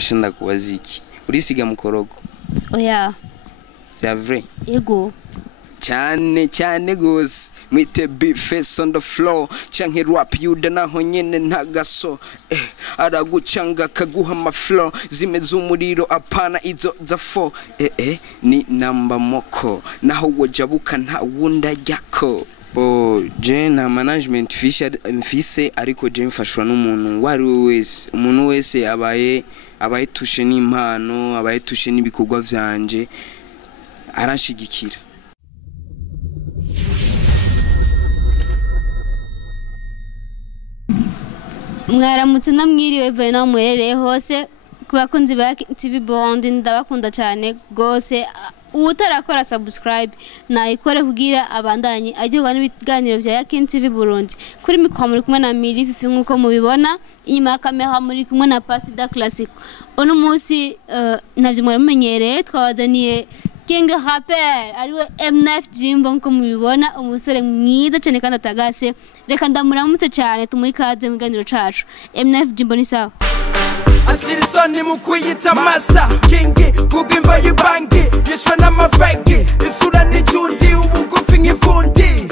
Ashanda kubaza iki urisiga mukorogo oya vya vrai ego cyane gose mwite big face on the floor canke rap yuda naho nyene ntagaso aragucanga kaguha ma flow zimeze umuriro apana izo za fo ni namba moko naho wojabuka nta wunda yako je na management mfise ariko je mfashwa n'umuntu wari wese umuntu wese abaye tushe n'impano abaye tushe n'ibikorwa vyanje arashigikira. Mwaramutse namwiriwe bve na mwerere hose kubakunzi ba TV Bond ndabakunda cyane gose utarakora subscribe nayikore kugira abandanye ajyogwa n'ibiganiro bya Yakin TV Burundi kuri mikwa muri kumwe na Miri Fifi nkuko mubibona inyuma ya kamera muri kumwe na Pasida Classic ono munsi navyo muramenyereye twabazaniye King Rapper ariwe M9 Jimbo nko mubibona umusore mwiza cyane kandi atagase reka ndamuramutse cyane tumwikaze mu ganiro cacu M9 Jimbo ni sawa Ashirisoni mukuyita master King kugimva yibangi yishwe n'amafegi isura n'ijundi ubugufi nk'ifundi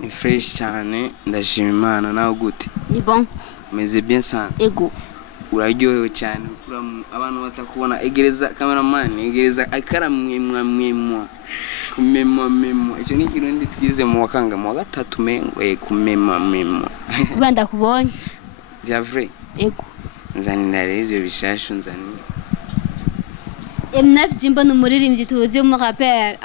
ni fresh cyane ndashima Imana nawe gute ni bon meze bien sana ego uraryohewe cyane abantu batakubona egereza cameraman egereza akaramwemwa kumema icyo ni ikintu twize mu wakanga mu gatatu mengo kumema kubanda kubonye vya vrai ego nzanira rero bishashu nzanira M9 Jimbo n'umuririmbyi tuzi mu rapper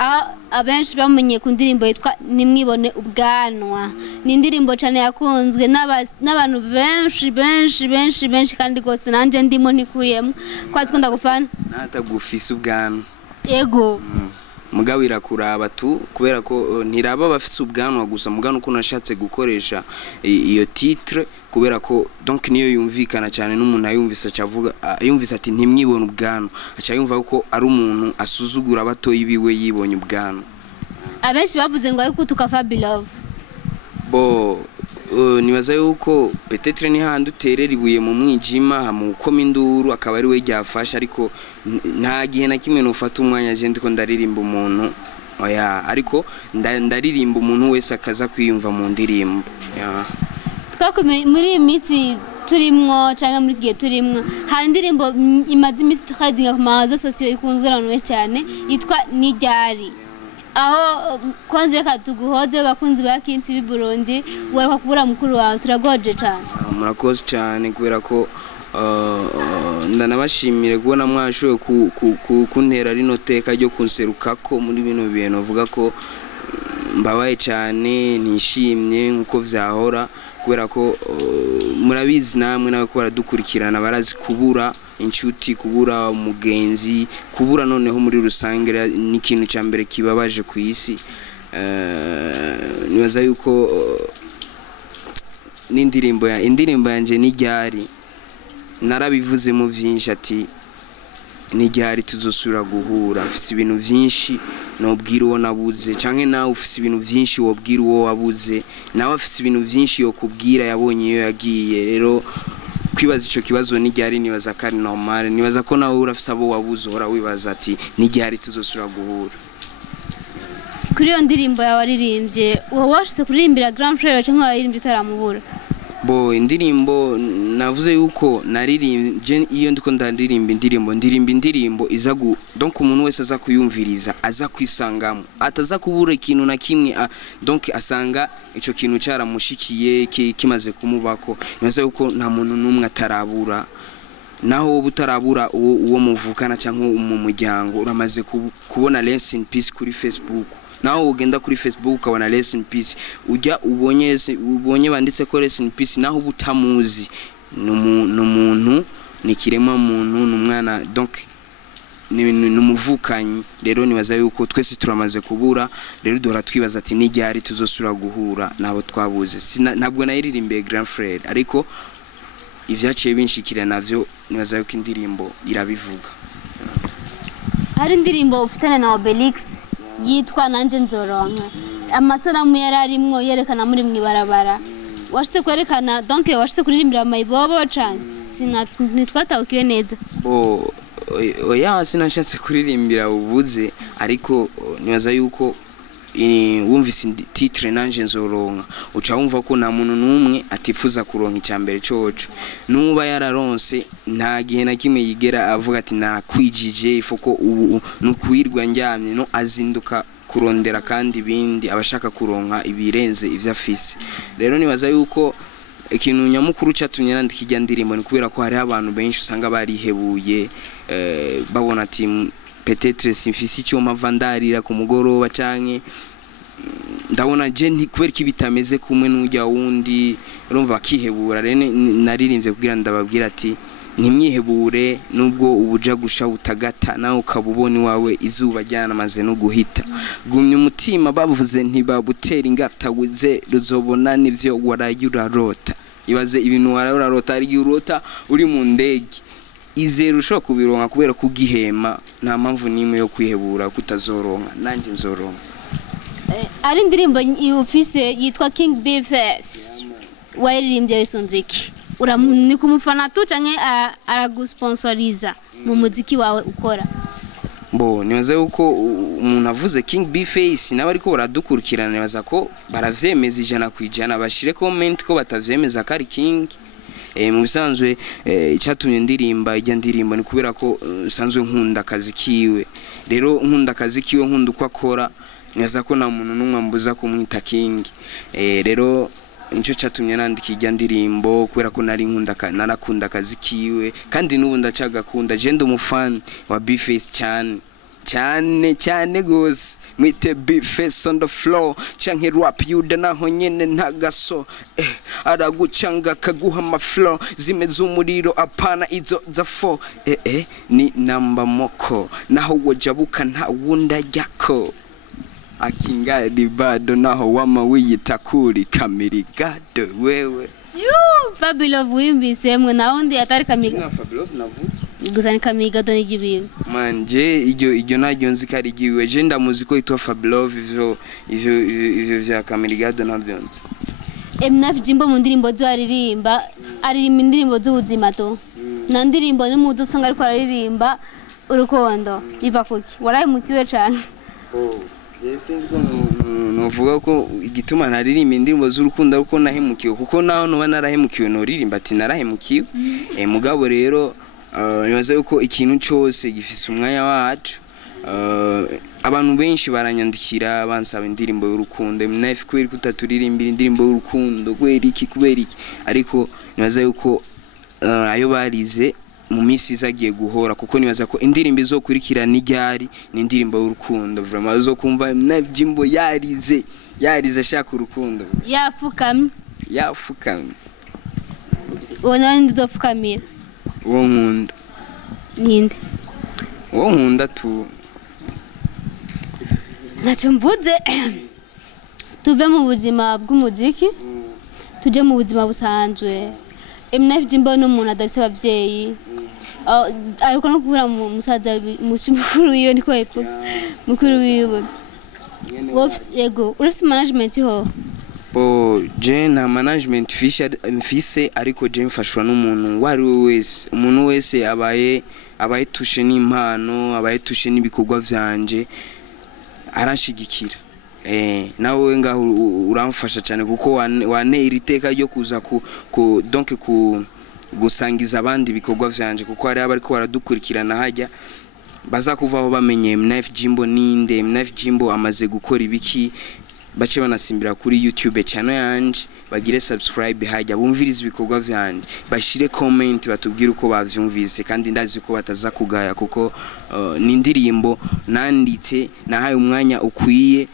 abenshi bamenye ku ndirimbo yitwa nimwibone ubwanwa ni indirimbo cyane yakunzwe n'abantu benshi kandi gose nanje ndimo nikuyemo kwatse ndagufana natagufise ubwanwa ego mugabo irakuraba tu kubera ko ntiraba bafise ubwanwa gusa mugano uko nashatse gukoresha iyo titre kubera ko donc niyo yumvikana cyane n'umuntu ayumvisa cavuga yumvisa ati ntimwibone ubwanwa acha yumva ko ari umuntu asuzugura abatoyi biwe yibonye ubwanwa abenshi bavuze ngo ariko tukafa Beloved nibaza yuko peut-être ni handi uterera ibuye mu mwijima mu koma induru akaba ari we ryafasha ariko nta gihe na kimwe nufata umwanya je ndiko ndaririmba umuntu oya ariko ndaririmba umuntu wese akaza kwiyumva mu ndirimbo twakomeye muri imisi turimwo cyangwa muri gihe turimwo ha ndirimbo imaze imisi tukadinga ku mazo sosiyo ikunzwe n'abantu cyane yitwa Nijyari aho kwanze katuguhoze bakunzi ba Yakin TV Burundi wari kubura mukuru wawe turagoje cyane murakoze cyane kubera ko ndanabashimire kubona mwashoye kuntera rino teka ryo kunserukako muri bino bintu uvuga ko mbabaye cyane nishimye nkuko vyahora kubera ko murabizi namwe nawe ko baradukurikirana barazi kubura inshuti kubura umugenzi kubura noneho muri rusange n'ikintu cya mbere kibabaje ku isi nibaza yuko n'indirimbo yanje Nijyari narabivuze mu vyinshi ati Nijyari tuzosubira guhura mfise ibintu vyinshi nobwira uwo nabuze canke nawe ufise ibintu vyinshi wobwira uwo wabuze nawe afise ibintu vyinshi yo kubwira yabonye iyo yagiye rero kwibaza ico kibazo Nijyari nibaza kari normal nibaza ko nawe urafise abo wabuze uhora wibaza ati Nijyari tuzosubira guhura kuri iyo ndirimbo yawe aririmbye washitse kuririmbira Grand Frère cyangwa waririmbye utaramubura indirimbo navuze yuko naririmbye iyo ndiko ndirimba indirimbo iza donc umuntu wese aza kuyumviriza aza kwisangamo ataza kubura ikintu na kimwe donc asanga ico kintu cyaramushikiye kimaze kumubako nazo yuko nta muntu numwe atarabura naho ubutarabura uwo muvukana cyangwa mu muryango uramaze kubona Rest in Peace kuri Facebook naho ugenda kuri Facebook ukabona Rest in Peace ujya ubonye banditse ko Rest in Peace naho butamuzi n'umuntu nikirema muntu n'umwana donc n'umuvukanyi rero nibaza yuko twese turamaze kubura rero dora twibaza ati Nijyari tuzosura guhura nabo twabuze ntabwo nayiririmbiye Grand Frère ariko ivyaciye binshikira navyo nibaza yuko indirimbo irabivuga hari indirimbo ufitana na Obelix yitwa nanje nzoronka amasanamu yararimwo yerekana muri mwibarabara washitse kwerekana donc washitse kuririmbira mayibobo cyane nitwatahukiwe neza oya sinashatse kuririmbira ubuze ariko nibaza yuko wumvise titre nanje nzoronka uca wumva ko nta muntu numwe atifuza kuronka icyambere coco nuba yararonse nta gihe na kimwe yigera avuga ati nakwijije ifoko ubu nukwirwa njyamye no azinduka kurondera kandi bindi abashaka kuronka ibirenze ivyo afise rero nibaza yuko ikintu nyamukuru cyatumye nandika ijya ndirimbo ni kubera ko hari abantu benshi usanga barihebuye babona ati peut-être simfisi cyo mavandarira ku mugoroba canke ndabona je kubera ko bitameze kumwe n'ujya wundi urumva akihebura rene naririmbye kugira ndababwira ati ntimyihebure nubwo ubuja gusha utagata nawe ukabubona wawe izuba ryana maze no guhita gumye umutima bavuze ntibabutera ingata wize ruzobona nivyo warayurarota ibaze ibintu warayurarota ari urota uri mu ndege izero usho kubironka kubera kugihema nta mpamvu nimwe yo kwihebura kutazoronka nanje nzoronka ari indirimbo ufise yitwa King B Face waririmbye Isonzeki ni kumufana tu canke aragusponsoriza mu muziki wawe ukora nibaza yuko umuntu avuze King B Face naba ariko baradukurikirana nibaza ko baravyemeza 100% bashire comment ko batavyemeza ko ari King mu bisanzwe cyatumye ndirimba ijya ndirimba ni kubera ko sanzwe nkunda akazi kiwe rero nkunda akazi kiwe nkunda uko akora nibaza ko nta muntu numwe ambuza kumwita King rero nico cyatumye nandika ijya ndirimbo kubera ko nari nkunda narakunda akazi kiwe kandi nubu ndacagakunda je ndumufan wa B Face cyane gose mwite B Face on the floor canke rap yuda naho nyene ntagaso aragucanga kaguha ama flow zimeze umuriro apana izo za 4 ni namba moko naho wojabuka nta wunda yako akingari bado naho wama wiyita kuri kamirigado wewe Fabulous wimbise mwe naundi atari kamiga Fabulous navuze gusa ni kamiga doni gibiwe manje iryo naryo nzi kari giwe je ndamuziko itwa Fabulous ivyo vya kamirigado nabyo nzi Mnaf Jimbo mu ndirimbo zo aririmba indirimbo z'ubuzima to na ndirimbo n'umudu usanga ariko aririmba urukondo iba kuki waraye mukiwe cyane novuga ko igituma naririmba indirimbo z'urukundo ariko nahemukiwe kuko naho no banarahemukiwe no ririmba ati narahemukiwe mugabo rero nibaza yuko ikintu cyose gifise umwanya wacu abantu benshi baranyandikira bansaba indirimbo y'urukundo mnafi kweri kutaturirimba indirimbo y'urukundo kweri iki ariko nibaza yuko ayo barize mu minsi izagiye guhora kuko nibaza ko indirimbo izokurikira n'iryari ni indirimbo y'urukundo vraiment zo kumva Mnafi Jimbo yarize ashaka urukundo yafukamye wona ndizofukamira uwo nkunda ninde uwo nkunda tu ntacyo mvuze tuve mu buzima bw'umuziki tujye mu buzima busanzwe Mnafi Jimbo n'umuntu adafite abavyeyi ariko no kubura musaza mukuru wiwe ndiko epo mukuru wiwe wops yego urafite management ho je na management mfise ariko je mfashwa n'umuntu wari wese umuntu wese abaye tushe n'impano abaye tushe n'ibikorwa vyanje aranshigikira nawe ngaho uramfasha cyane kuko wane iriteka ryo kuza donc gusangiza abandi bikorwa vyanje kuko hari abariko baradukurikirana hajya baza kuvaho bamenye Mnafi Jimbo ninde Mnafi Jimbo amaze gukora ibiki bace banasimbira kuri YouTube channel yanje bagire subscribe hajya bumviriza ibikorwa vyanje bashire comment batubwire uko bavyumvise kandi ndazi ko bataza kugaya kuko ni indirimbo nanditse nahaye umwanya ukwiye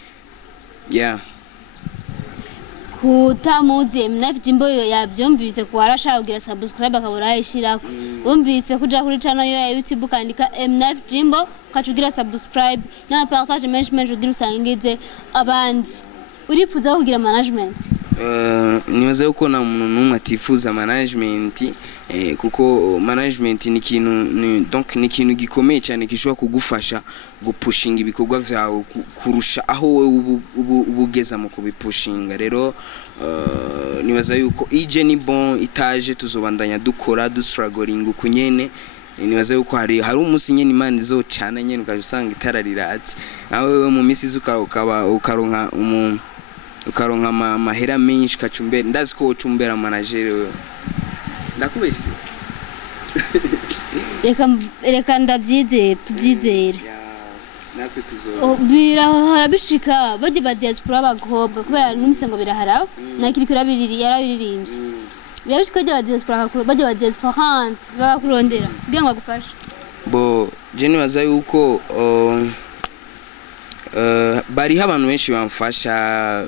kutamuzi Mnafi Jimbo yavyumvise ko arashaka kugira subscribe akabura ayishirako umvise kuja kuri channel ya YouTube kandika Mnafi Jimbo kacugira subscribe na partage menshi ugira usangize abandi urifuza kugira management nibaza yuko nta muntu n'umwe atifuza management kuko management ni ikintu donc ni ikintu gikomeye cyane gishobora kugufasha gupushinga ibikorwa vyawe kurusha aho wowe ubugeza mu kubipushinga rero nibaza yuko ije ni bon itaje tuzobandanya dukora dustruggling ukunyene nibaza yuko hari umunsi nyene Imana izocana nyene ukazusanga itarariratse nawe mu misi ukaronka amahera menshi kacumbera ndazi ko ucumbera manager wewe ndakubeshye reka ndabyizere tubyizere natwe tuzo birahora bishika bodi ba diaspora bagobwa kubera n'umusengo birahara nakiri yarabiririmbye byabishika bya diaspora bodi ba diaspora barakurondera kugira ngo bagufashe bo je nibaza yuko bariho abantu benshi bamfasha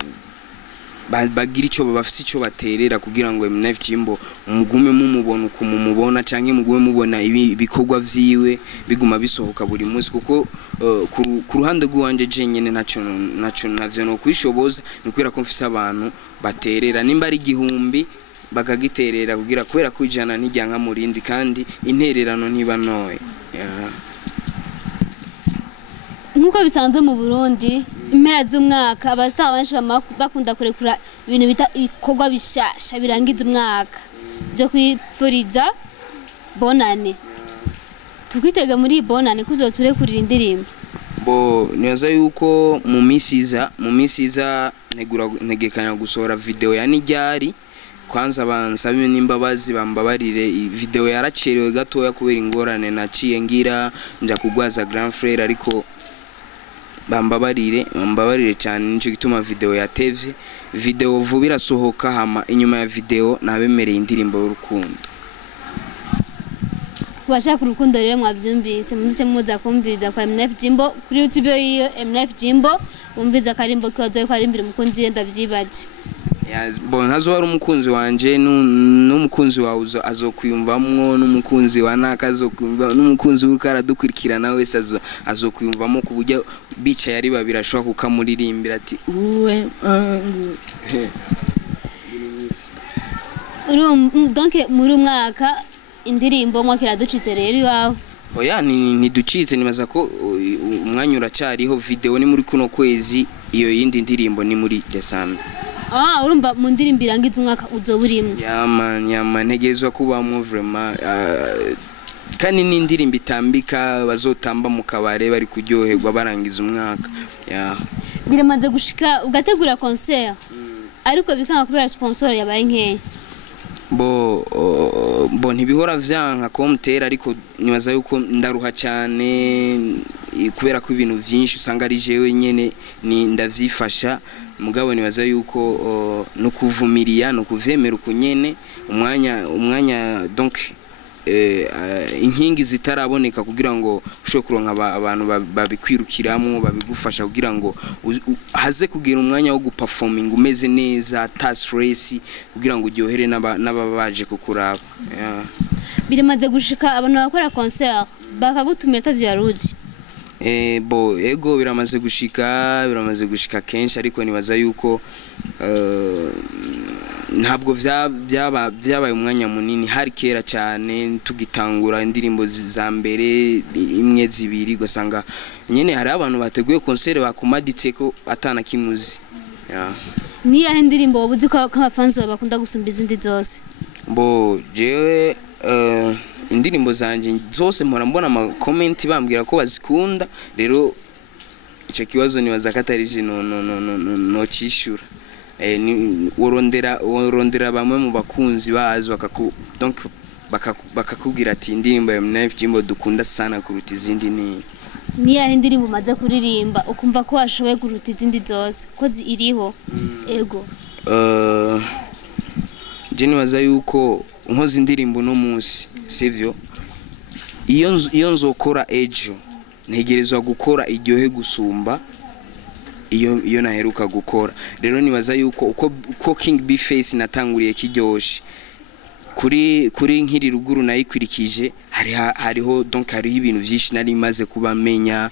bagira icyo bafite icyo baterera kugira ngo MNF Jimbo mugume mumubona uko mumubona canke mugume mubona ibikorwa vyiwe biguma bisohoka buri munsi kuko ku ruhande rw'uwanje je nyene naco navyo no kwishoboza nikwira ko mfise abantu baterera nimba ari 100 bakagiterera kugira kubera ko ijana nijyanka murindi kandi intererano niba noye nkuko bisanzwe mu Burundi impera z'umwaka abastar benshi bakunda kurekura ibintu bita ibikorwa bishasha birangiza umwaka byo kwifuriza bonane tukwitega muri bonane kuzo turekurira indirimbo bo nibaza yuko mu misiza negekanya gusohora video ya Nijyari kwanza bansabe n'imbabazi bambabarire video yaracerewe gatoya kubera ingorane naciye ngira nja kugwaza grand frère ariko bambabarire cyane nico gituma video yatevye video vuba irasohoka hama inyuma ya video nabemereye indirimbo y'urukundo washaka urukundo rero mwavyumvise muzice muza kumviriza kwa MNF Jimbo kuri YouTube yiyo MNF Jimbo umviza karimbo kwazo ko arimbira umukunzi yenda vyibaje bon hazo hari umukunzi wanje n'umukunzi wawe azokwiyumvamwo n'umukunzi wa naka azokwiyumva n'umukunzi w'ukara dukurikirana wese azokwiyumvamo kubujya bica yari babirashobora kukamuririmbira ati uwe angu donc muri umwaka indirimbo mwakira ducitse rero iwawe oya ni ducitse nibaza ko umwanya uracariho video ni muri kuno kwezi iyo yindi ndirimbo ni muri December urumva mu ndirimbo irangiza umwaka uzoburimo yama ntegerezwa kubamwo vraiment kandi ni indirimbo itambika bazotamba mu kabare bari kuryoherwa barangiza umwaka biramaze gushika ugategura concert ariko bikanga kubera sponsor yabaye nkeye bo ntibihora vyanka komtera ariko nibaza yuko ndaruha cyane kubera ko ibintu byinshi usanga ari jewe nyene ni ndavyifasha mugabo nibaza yuko no kuvumiriya no kuvyemera ukunyene umwanya donc inkingi zitaraboneka kugira ngo ushobore kuronka abantu babikwirukiramo babigufasha kugira ngo haze kugira umwanya wo guperforming umeze neza ta stress kugira ngo uryohere n'ababaje kukuraba biramaze gushika abantu bakora concert bakagutumira tavyo yaruzi bo ego biramaze gushika kenshi ariko nibaza yuko ntabwo byabaye umwanya munini hari kera cyane tugitangura indirimbo za mbere imwe zibiri gusanga nyene hari abantu bateguye concert bakumaditse ko atana kimuzi ni ya indirimbo wabuze ko abafanzi bakunda gusumba izindi zose bo jewe indirimbo zanje zose mpora mbona ama comment bambwira ko bazikunda rero icyo kibazo nibaza katarije no cishura urondera bamwe mu bakunzi bazo donc bakakubwira ati indirimbo ya MNF Jimbo dukunda sana kuruta izindi ni ya indirimbo maze kuririmba ukumva ko washoboye kuruta izindi zose ko iriho ego je nibaza yuko nkoze indirimbo no munsi sivyo iyo nzokora ejo ntegerezwa gukora iryohe gusumba iyo naheruka gukora rero nibaza yuko uko King B Face natanguriye kiryoshe kuri nkiri ruguru nayikwirikije hariho donc hariho ibintu byinshi nari maze kubamenya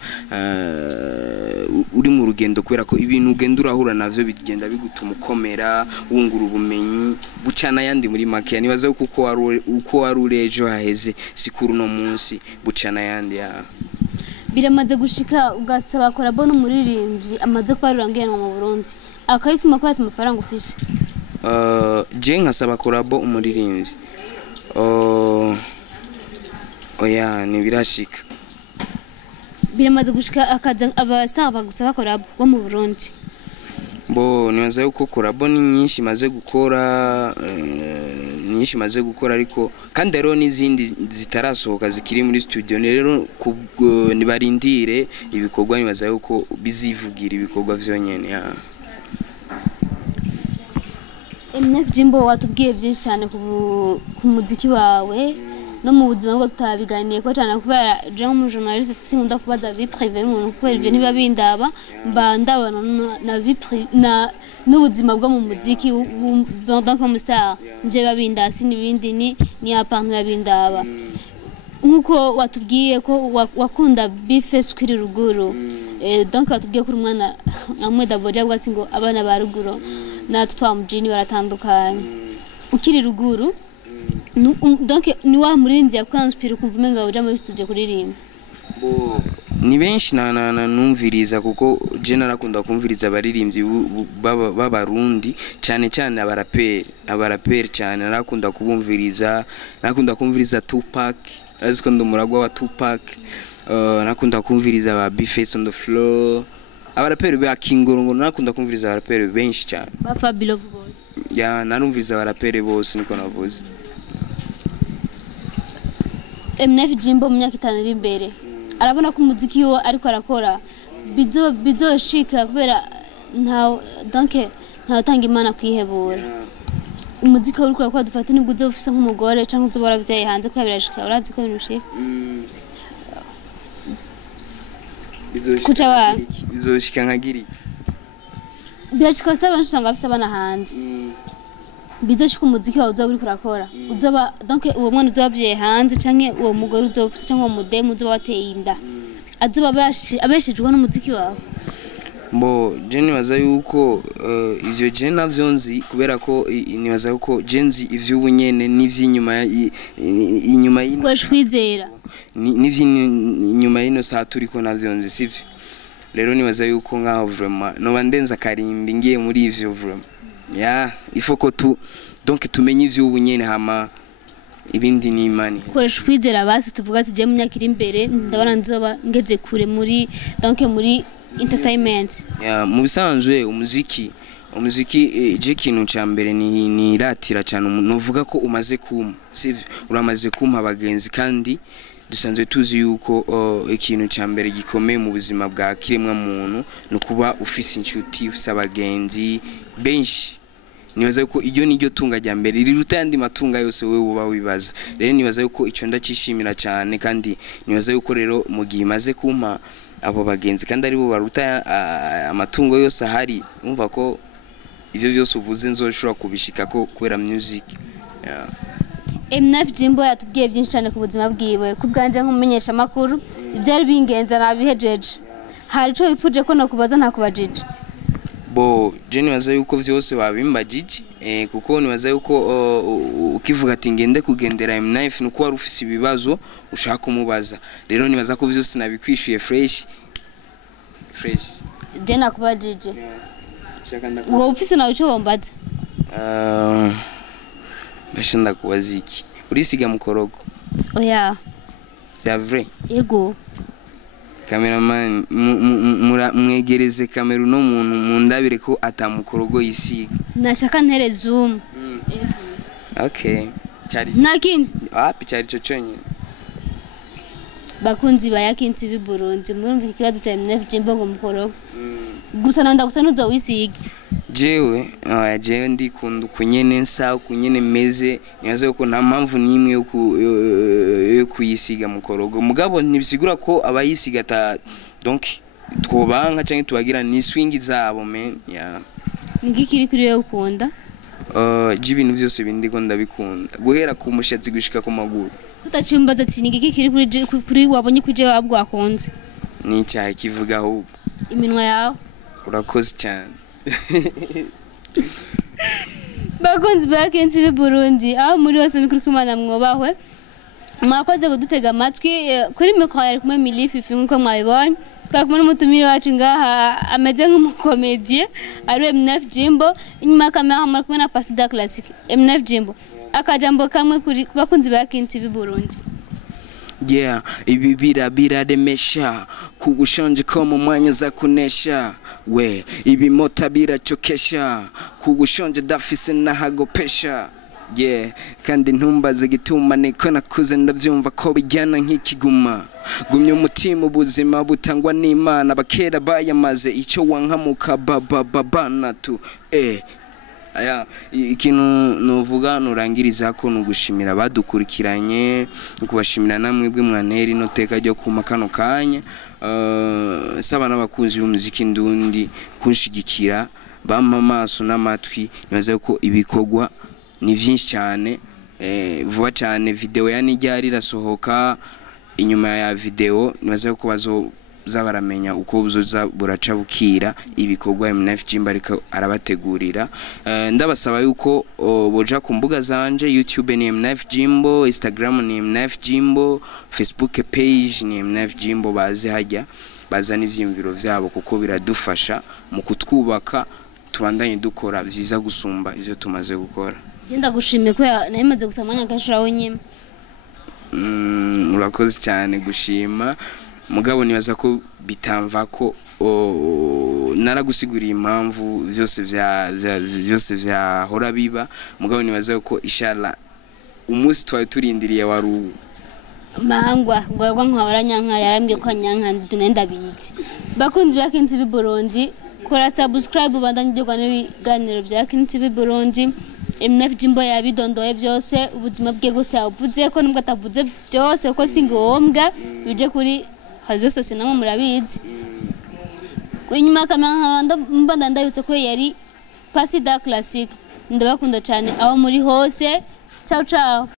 uri mu rugendo kubera ko ibintu ugenda urahura navyo bigenda bigutuma ukomera wungura ubumenyi bucana yandi muri make nibaza uko wari urejo haheze sikuru no munsi bucana yandi ya biramaze gushika ugasaba korabo n'umuririmbyi amaze kuba rurangiranwa mu Burundi akayikuma ko ati amafaranga ufise je nkasaba korabo umuririmbyi oya nibirashika biramaze gushika akaza abasaba gusaba korabo bo mu Burundi bo nibaza yuko korabo ni nyinshi maze gukora ariko kandi rero n'izindi zitarasohoka zikiri muri studio rero nibarindire ibikorwa nibaza yuko bizivugira ibikorwa vyonyene ya Jimbo watubwiye byinshi cyane ku muziki wawe no mu buzima bwo tutabiganiye ko cyane kubera Jean mu journaliste sinkunda kubaza vie privée y'umuntu kubera ibyo niba bindaba mba ndabana na vie na n'ubuzima bwo mu muziki donc comme star ibyo babindasi n'ibindi ni abantu babindaba nkuko watubwiye ko wakunda Bifes kuri ruguru donc watubwiye ko umwana amwe daboja bwati ngo abana ba ruguru natwe twamujini baratandukanye ukiri ruguru donc ni wa murinzi yakwanspira kumva umenga uja muri studio kuririmba ni benshi numviriza kuko je narakunda kumviriza abaririmbyi b'abarundi cyane cyane abaraperi cyane narakunda kumviriza Tupac aziko ndumuragwa wa Tupac nakunda kumviriza ba Bifes on the floor abaraperi ba Kingorongo nakunda kumviriza abaraperi benshi cyane ba Fabilo bose ya narumviriza abaraperi bose niko navuze MNF Jimbo mu myaka 5 iri imbere arabona ko umuziki wo ariko arakora bizoshika kubera nta tanga imana kwihebura umuziki uri kurakora dufate nibwo uzofisa nk'umugore cyangwa uzobora byaye hanze ko birashika urazi ko binushika bizoshika nkagiri birashika abantu usanga bafise abana hanze bizoshika umuziki wawe uzoba uri kurakora uzoba donc uwo mwana uzoba byaye hanze canke uwo mugore uzoba cyangwa uwo mudemu uzoba wateye inda azoba abeshejwe n'umuziki wawe Mbo je nibaza yuko ivyo je navyo nzi kubera ko nibaza yuko je nzi ivyo ubunyene n'ivy'inyuma inyuma y'ino kwashwizera n'ivy'inyuma y'ino saa turiko navyo nzi sivyo rero nibaza yuko ngaho vraiment no bandenza karimbi ngiye muri ivyo vraiment ya ifoko tu donc tumenye ivyo ubunyene hama ibindi ni imani koresha kwizera basi tuvuga ati je mu myaka iri imbere ndabona nzoba ngeze kure muri donc muri entertainment ya mu bisanzwe umuziki je kintu ca mbere ni ratira cyane novuga ko umaze kuma sivyo uramaze kuma abagenzi kandi dusanzwe tuzi yuko ikintu ca mbere gikomeye mu buzima bwa kiremwa muntu no kuba ufise inshuti ufise abagenzi benshi nibaza yuko iyo niryo tunga rya mbere riruta yandi matunga yose wewe uba wibaza rero nibaza yuko ico ndacishimira cyane kandi nibaza yuko rero mu gihe maze kuma abo bagenzi kandi ari bo baruta amatungo yose ahari umva ko ivyo byose uvuze nzoshobora kubishika ko kubera music MNF Jimbo yatubwiye byinshi cyane ku buzima bwiwe kubganje nk'umumenyesha makuru ibyari bingenza nabihejeje hari cyo bipuje ko no kubaza nta kubajije bo je nibaza yuko vyose babimbajije kuko nibaza yuko ukivuga ati ngende kugendera MNF nuko wari ufise ibibazo ushaka kumubaza rero nibaza ko vyose nabikwishuye fresh je nakubajije wo ufise nawe cyo bombaza bashanda kubaziki urisiga mukorogo oya c'est vrai yego cameraman mwegereze kamera no muntu mundabire ko atamukorogo yisiga nashaka ntere zoom okay cyari nakindi wapi cyari cyo cyonye bakunzi ba Yakin TV Burundi murumva ikibazo cya MNF Jimbo ngo mukorogo gusa nanda gusa nuza wisiga jewe ndikunda kunyene nsa kunyene meze nibaze yuko nta mpamvu nimwe yo kuyisiga mukorogo mugabo nibisigura ko abayisiga ta donc twobanka canke tubagira ni swing zabo men ya ngikiri kuri yo ukunda ibintu byose bindiko ndabikunda guhera ku mushatsi gushika ku maguru utacimbaza ati ngikiri kuri wabonye kuje wabwo akonze ni cyaha kivuga ahubwo iminwa yawe. urakoze cyane. Bakunzi ba KNTV Burundi aho muri hose ni kuri kumana mwobahwe mwakoze kudutega amatwi kuri mikoro yari kumwe Milififi nkuko mwabibonye twakumwe n'umutumire wacu ngaha ameze nk'umukomedie ari MNF Jimbo inyuma kamera hamwe kumwe na Pasida Classic. MNF Jimbo akajambo kamwe kuri bakunzi ba KNTV Burundi. Yeah, ibi biraremesha kugushanje ko mu mwanya za kunesha we ibi mota biracokesha kugushanje dafise nahagopesha. Yeah, kandi ntumbaze gituma niko nakuze ndavyumva ko bijyana nk'ikiguma gumye umutima ubuzima butangwa n'Imana bakera bayamaze ico wankamuka bana tu aya ikintu novuga nurangiriza ko nugushimira badukurikiranye kubashimira namwe bwe mwaneri no teka ryo kuma kano kanya saba n'abakunzi b'umuziki ndundi kunshigikira bampa amaso n'amatwi nibaza ko ibikogwa ni vyinshi cyane vuba cyane video yanijyari rasohoka inyuma ya video nibaza ko zabaramenya uko buzoza buraca bukira ibikorwa MNF Jimbo ariko arabategurira. Ndabasaba yuko boja ku mbuga zanje YouTube ni MNF Jimbo, Instagram ni MNF Jimbo, Facebook page ni MNF Jimbo baze hajya bazana ivyimviro vyabo kuko biradufasha mu kutwubaka tubandanye dukora vyiza gusumba ivyo tumaze gukora. Genda gushimye ko naimaze gusamanya gashura wenyeme. Urakoze cyane gushima mugabo nibaza ko bitamva ko naragusiguriye impamvu byose vya hora biba mugabo nibaza ko inshallah umunsi twaye turindiriye waru mahangwa ngwa nkabara nyanka yarambye ko nyanka ndinenda biti. Bakunzi ba KNTV Burundi kora subscribe bandanye dyo n'ibiganiro bya KNTV Burundi. MNF Jimbo yabidondoye byose ubuzima bwe gose yavuze ko nubwo atavuze byose ko singombwa bije kuri hazo sose namwe murabizi. Inyuma kamera mbanda ndabitse ko yari Pasida Classic ndabakunda cyane aho muri hose. Ciao ciao.